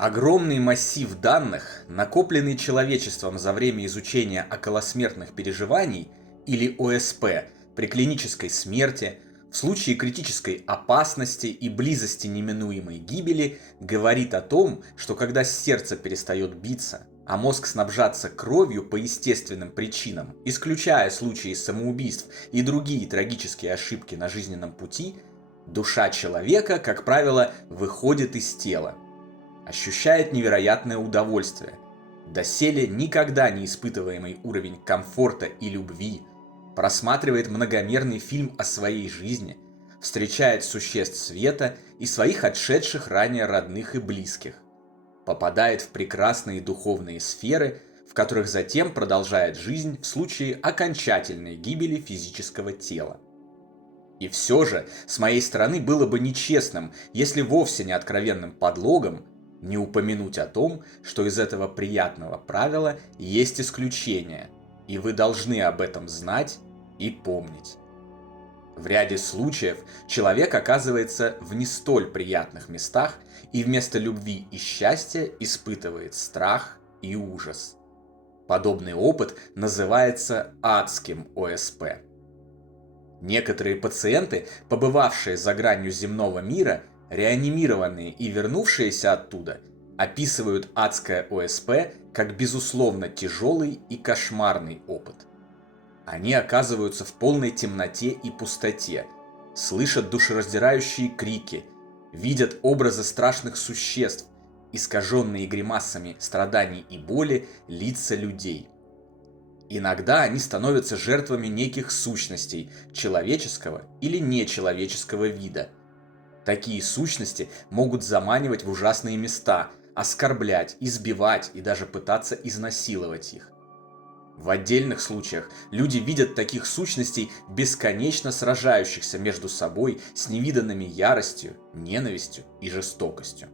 Огромный массив данных, накопленный человечеством за время изучения околосмертных переживаний или ОСП при клинической смерти, в случае критической опасности и близости неминуемой гибели, говорит о том, что когда сердце перестает биться, а мозг снабжаться кровью по естественным причинам, исключая случаи самоубийств и другие трагические ошибки на жизненном пути, душа человека, как правило, выходит из тела, ощущает невероятное удовольствие, доселе никогда не испытываемый уровень комфорта и любви, просматривает многомерный фильм о своей жизни, встречает существ света и своих отшедших ранее родных и близких, попадает в прекрасные духовные сферы, в которых затем продолжает жизнь в случае окончательной гибели физического тела. И все же, с моей стороны, было бы нечестным, если вовсе не откровенным подлогом, не упомянуть о том, что из этого приятного правила есть исключение, и вы должны об этом знать и помнить. В ряде случаев человек оказывается в не столь приятных местах и вместо любви и счастья испытывает страх и ужас. Подобный опыт называется адским ОСП. Некоторые пациенты, побывавшие за гранью земного мира, реанимированные и вернувшиеся оттуда, описывают адское ОСП как безусловно тяжелый и кошмарный опыт. Они оказываются в полной темноте и пустоте, слышат душераздирающие крики, видят образы страшных существ, искаженные гримасами страданий и боли лица людей. Иногда они становятся жертвами неких сущностей человеческого или нечеловеческого вида. Такие сущности могут заманивать в ужасные места, оскорблять, избивать и даже пытаться изнасиловать их. В отдельных случаях люди видят таких сущностей, бесконечно сражающихся между собой с невиданными яростью, ненавистью и жестокостью.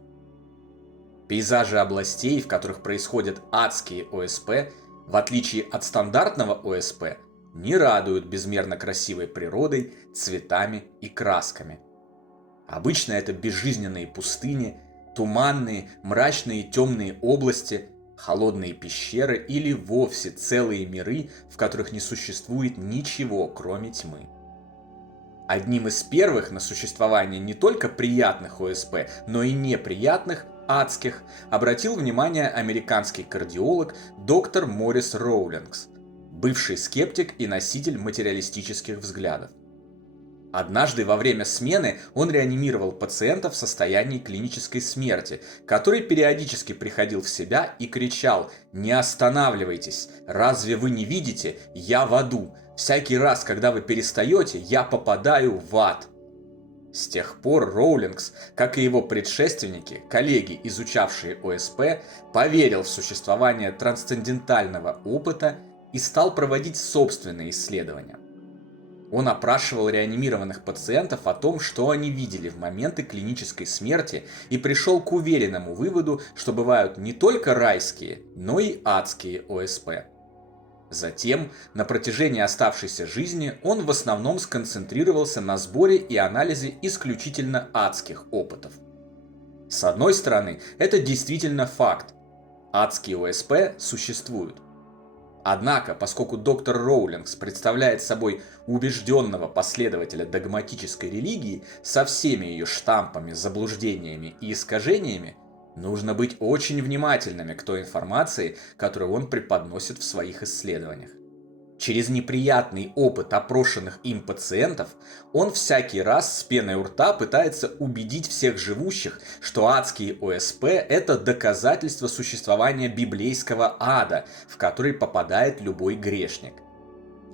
Пейзажи областей, в которых происходят адские ОСП, в отличие от стандартного ОСП, не радуют безмерно красивой природой, цветами и красками. Обычно это безжизненные пустыни, туманные, мрачные и темные области, холодные пещеры или вовсе целые миры, в которых не существует ничего, кроме тьмы. Одним из первых на существование не только приятных ОСП, но и неприятных, адских, обратил внимание американский кардиолог доктор Моррис Роулингс, бывший скептик и носитель материалистических взглядов. Однажды во время смены он реанимировал пациента в состоянии клинической смерти, который периодически приходил в себя и кричал: «Не останавливайтесь! Разве вы не видите? Я в аду! Всякий раз, когда вы перестаете, я попадаю в ад!» С тех пор Роулингс, как и его предшественники, коллеги, изучавшие ОСП, поверил в существование трансцендентального опыта и стал проводить собственные исследования. Он опрашивал реанимированных пациентов о том, что они видели в моменты клинической смерти, и пришел к уверенному выводу, что бывают не только райские, но и адские ОСП. Затем, на протяжении оставшейся жизни, он в основном сконцентрировался на сборе и анализе исключительно адских опытов. С одной стороны, это действительно факт. Адские ОСП существуют. Однако, поскольку доктор Роулингс представляет собой убежденного последователя догматической религии со всеми ее штампами, заблуждениями и искажениями, нужно быть очень внимательными к той информации, которую он преподносит в своих исследованиях. Через неприятный опыт опрошенных им пациентов он всякий раз с пеной у рта пытается убедить всех живущих, что адские ОСП – это доказательство существования библейского ада, в который попадает любой грешник.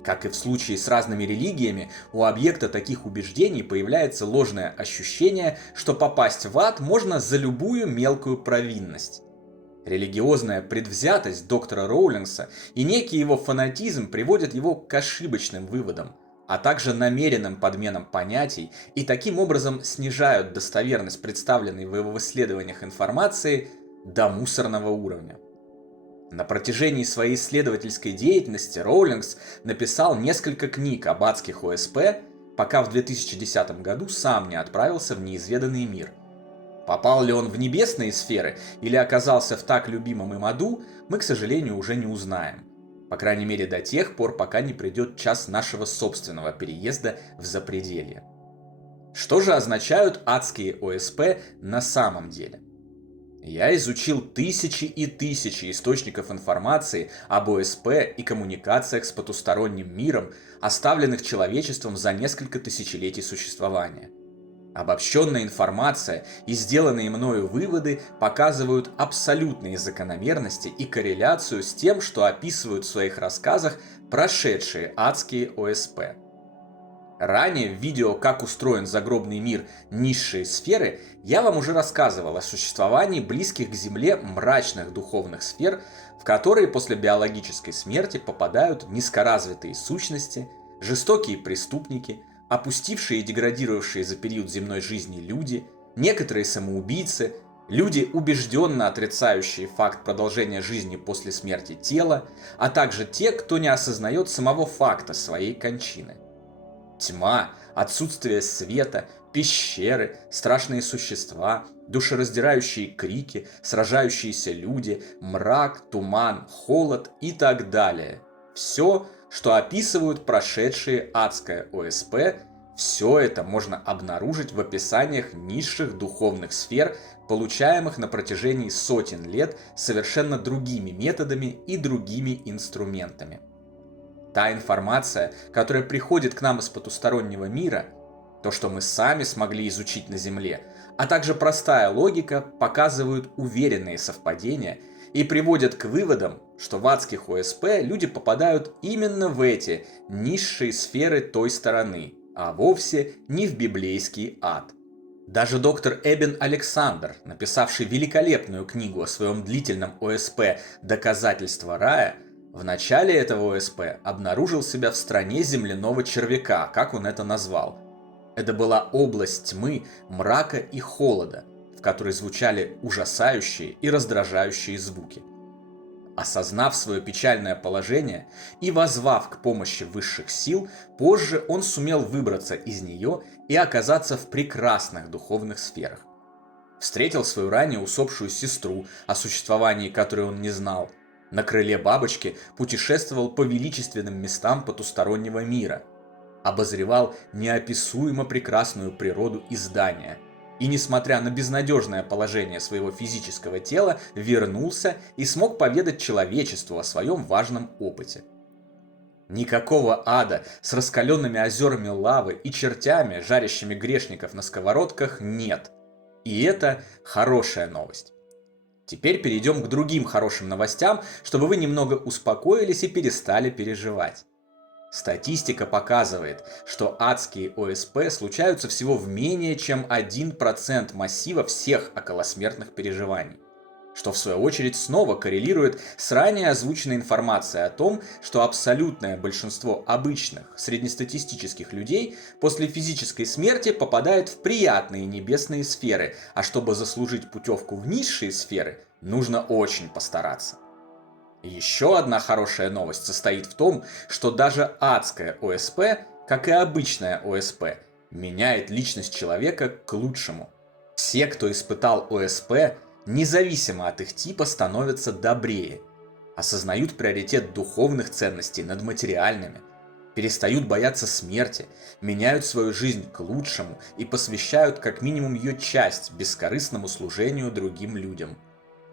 Как и в случае с разными религиями, у объекта таких убеждений появляется ложное ощущение, что попасть в ад можно за любую мелкую провинность. Религиозная предвзятость доктора Роулингса и некий его фанатизм приводят его к ошибочным выводам, а также намеренным подменам понятий и таким образом снижают достоверность представленной в его исследованиях информации до мусорного уровня. На протяжении своей исследовательской деятельности Роулингс написал несколько книг об адских ОСП, пока в 2010 году сам не отправился в неизведанный мир. Попал ли он в небесные сферы или оказался в так любимом им аду, мы, к сожалению, уже не узнаем. По крайней мере до тех пор, пока не придет час нашего собственного переезда в запределье. Что же означают адские ОСП на самом деле? Я изучил тысячи и тысячи источников информации об ОСП и коммуникациях с потусторонним миром, оставленных человечеством за несколько тысячелетий существования. Обобщенная информация и сделанные мною выводы показывают абсолютные закономерности и корреляцию с тем, что описывают в своих рассказах прошедшие адские ОСП. Ранее в видео «Как устроен загробный мир. Низшие сферы» я вам уже рассказывал о существовании близких к Земле мрачных духовных сфер, в которые после биологической смерти попадают низкоразвитые сущности, жестокие преступники, опустившие и деградировавшие за период земной жизни люди, некоторые самоубийцы, люди, убежденно отрицающие факт продолжения жизни после смерти тела, а также те, кто не осознает самого факта своей кончины. Тьма, отсутствие света, пещеры, страшные существа, душераздирающие крики, сражающиеся люди, мрак, туман, холод и так далее. Все, что описывают прошедшие адское ОСП, все это можно обнаружить в описаниях низших духовных сфер, получаемых на протяжении сотен лет совершенно другими методами и другими инструментами. Та информация, которая приходит к нам из потустороннего мира, то, что мы сами смогли изучить на Земле, а также простая логика показывают уверенные совпадения и приводят к выводам, что в адских ОСП люди попадают именно в эти низшие сферы той стороны, а вовсе не в библейский ад. Даже доктор Эбен Александр, написавший великолепную книгу о своем длительном ОСП «Доказательства рая», в начале этого ОСП обнаружил себя в стране земляного червяка, как он это назвал. Это была область тьмы, мрака и холода, в которой звучали ужасающие и раздражающие звуки. Осознав свое печальное положение и воззвав к помощи высших сил, позже он сумел выбраться из нее и оказаться в прекрасных духовных сферах. Встретил свою ранее усопшую сестру, о существовании которой он не знал. На крыле бабочки путешествовал по величественным местам потустороннего мира. Обозревал неописуемо прекрасную природу и здания. И, несмотря на безнадежное положение своего физического тела, вернулся и смог поведать человечеству о своем важном опыте. Никакого ада с раскаленными озерами лавы и чертями, жарящими грешников на сковородках, нет. И это хорошая новость. Теперь перейдем к другим хорошим новостям, чтобы вы немного успокоились и перестали переживать. Статистика показывает, что адские ОСП случаются всего в менее чем 1% массива всех околосмертных переживаний, что в свою очередь снова коррелирует с ранее озвученной информацией о том, что абсолютное большинство обычных среднестатистических людей после физической смерти попадает в приятные небесные сферы, а чтобы заслужить путевку в низшие сферы, нужно очень постараться. Еще одна хорошая новость состоит в том, что даже адское ОСП, как и обычное ОСП, меняет личность человека к лучшему. Все, кто испытал ОСП, независимо от их типа, становятся добрее, осознают приоритет духовных ценностей над материальными, перестают бояться смерти, меняют свою жизнь к лучшему и посвящают как минимум ее часть бескорыстному служению другим людям.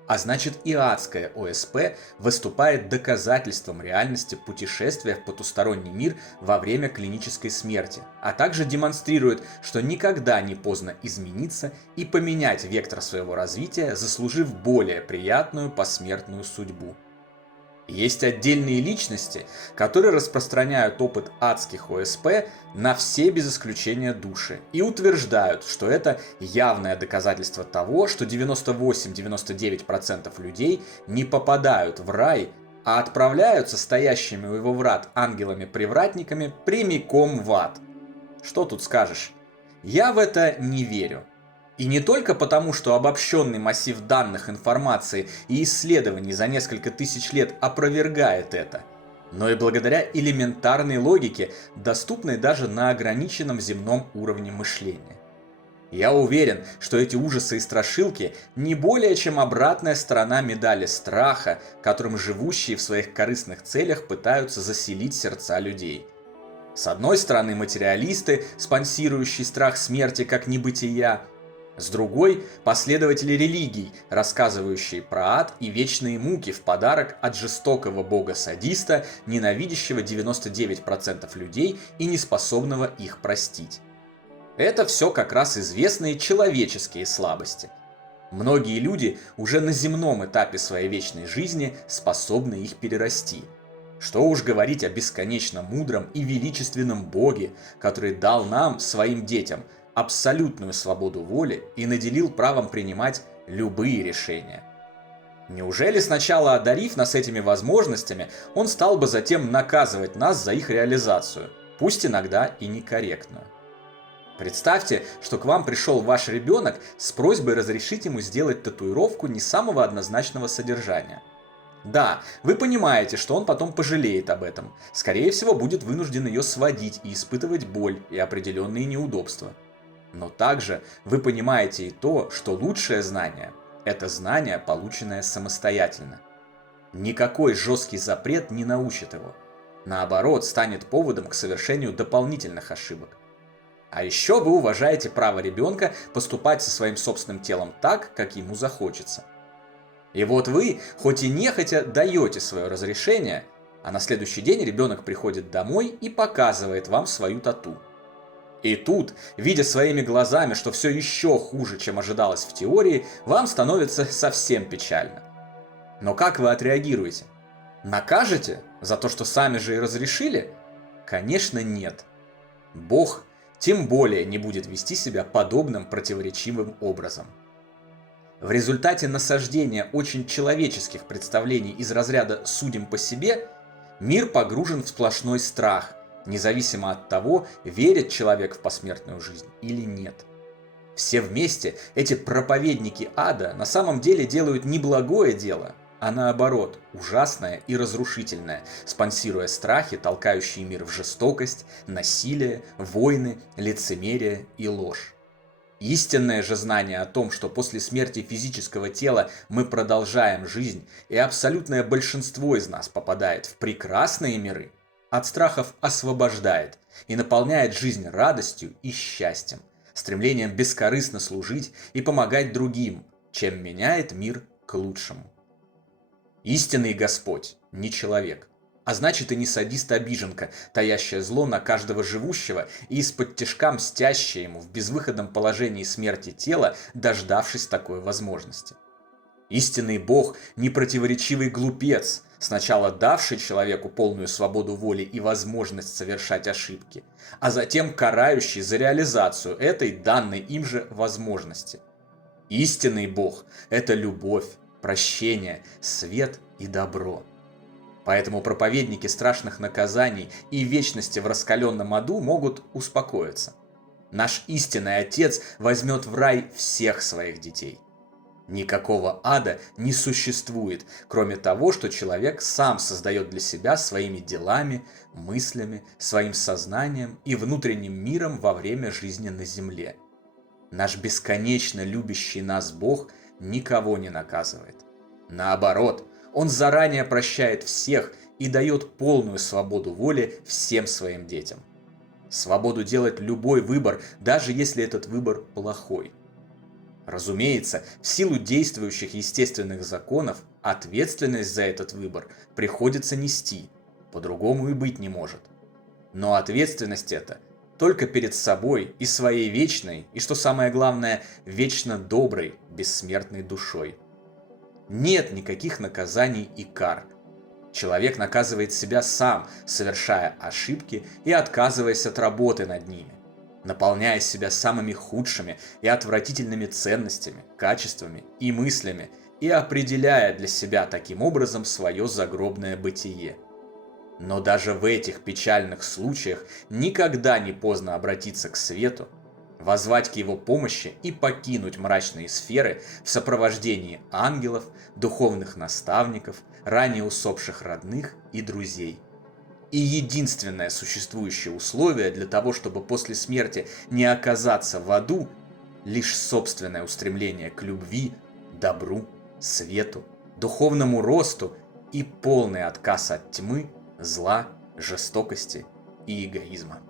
А значит, и адское ОСП выступает доказательством реальности путешествия в потусторонний мир во время клинической смерти, а также демонстрирует, что никогда не поздно измениться и поменять вектор своего развития, заслужив более приятную посмертную судьбу. Есть отдельные личности, которые распространяют опыт адских ОСП на все без исключения души и утверждают, что это явное доказательство того, что 98-99% людей не попадают в рай, а отправляются стоящими у его врат ангелами-привратниками прямиком в ад. Что тут скажешь? Я в это не верю. И не только потому, что обобщенный массив данных, информации и исследований за несколько тысяч лет опровергает это, но и благодаря элементарной логике, доступной даже на ограниченном земном уровне мышления. Я уверен, что эти ужасы и страшилки не более чем обратная сторона медали страха, которым живущие в своих корыстных целях пытаются заселить сердца людей. С одной стороны материалисты, спонсирующие страх смерти как небытия, с другой – последователи религий, рассказывающие про ад и вечные муки в подарок от жестокого бога-садиста, ненавидящего 99% людей и неспособного их простить. Это все как раз известные человеческие слабости. Многие люди уже на земном этапе своей вечной жизни способны их перерасти. Что уж говорить о бесконечно мудром и величественном Боге, который дал нам, своим детям, абсолютную свободу воли и наделил правом принимать любые решения. Неужели сначала одарив нас этими возможностями, он стал бы затем наказывать нас за их реализацию, пусть иногда и некорректную? Представьте, что к вам пришел ваш ребенок с просьбой разрешить ему сделать татуировку не самого однозначного содержания. Да, вы понимаете, что он потом пожалеет об этом, скорее всего будет вынужден ее сводить и испытывать боль и определенные неудобства. Но также вы понимаете и то, что лучшее знание – это знание, полученное самостоятельно. Никакой жесткий запрет не научит его. Наоборот, станет поводом к совершению дополнительных ошибок. А еще вы уважаете право ребенка поступать со своим собственным телом так, как ему захочется. И вот вы, хоть и нехотя, даете свое разрешение, а на следующий день ребенок приходит домой и показывает вам свою тату. И тут, видя своими глазами, что все еще хуже, чем ожидалось в теории, вам становится совсем печально. Но как вы отреагируете? Накажете за то, что сами же и разрешили? Конечно, нет. Бог тем более не будет вести себя подобным противоречивым образом. В результате насаждения очень человеческих представлений из разряда «судим по себе» мир погружен в сплошной страх, независимо от того, верит человек в посмертную жизнь или нет. Все вместе эти проповедники ада на самом деле делают не благое дело, а наоборот, ужасное и разрушительное, спонсируя страхи, толкающие мир в жестокость, насилие, войны, лицемерие и ложь. Истинное же знание о том, что после смерти физического тела мы продолжаем жизнь, и абсолютное большинство из нас попадает в прекрасные миры, от страхов освобождает и наполняет жизнь радостью и счастьем, стремлением бескорыстно служить и помогать другим, чем меняет мир к лучшему. Истинный Господь не человек, а значит и не садист-обиженка, таящая зло на каждого живущего и из-под тишка мстящая ему в безвыходном положении смерти тела, дождавшись такой возможности. Истинный Бог не противоречивый глупец, сначала давший человеку полную свободу воли и возможность совершать ошибки, а затем карающий за реализацию этой данной им же возможности. Истинный Бог – это любовь, прощение, свет и добро. Поэтому проповедники страшных наказаний и вечности в раскаленном аду могут успокоиться. Наш истинный Отец возьмет в рай всех своих детей. Никакого ада не существует, кроме того, что человек сам создает для себя своими делами, мыслями, своим сознанием и внутренним миром во время жизни на земле. Наш бесконечно любящий нас Бог никого не наказывает. Наоборот, Он заранее прощает всех и дает полную свободу воли всем своим детям. Свободу делать любой выбор, даже если этот выбор плохой. Разумеется, в силу действующих естественных законов ответственность за этот выбор приходится нести, по-другому и быть не может. Но ответственность эта только перед собой и своей вечной, и, что самое главное, вечно доброй, бессмертной душой. Нет никаких наказаний и кар. Человек наказывает себя сам, совершая ошибки и отказываясь от работы над ними, наполняя себя самыми худшими и отвратительными ценностями, качествами и мыслями и определяя для себя таким образом свое загробное бытие. Но даже в этих печальных случаях никогда не поздно обратиться к свету, воззвать к его помощи и покинуть мрачные сферы в сопровождении ангелов, духовных наставников, ранее усопших родных и друзей. И единственное существующее условие для того, чтобы после смерти не оказаться в аду, лишь собственное устремление к любви, добру, свету, духовному росту и полный отказ от тьмы, зла, жестокости и эгоизма.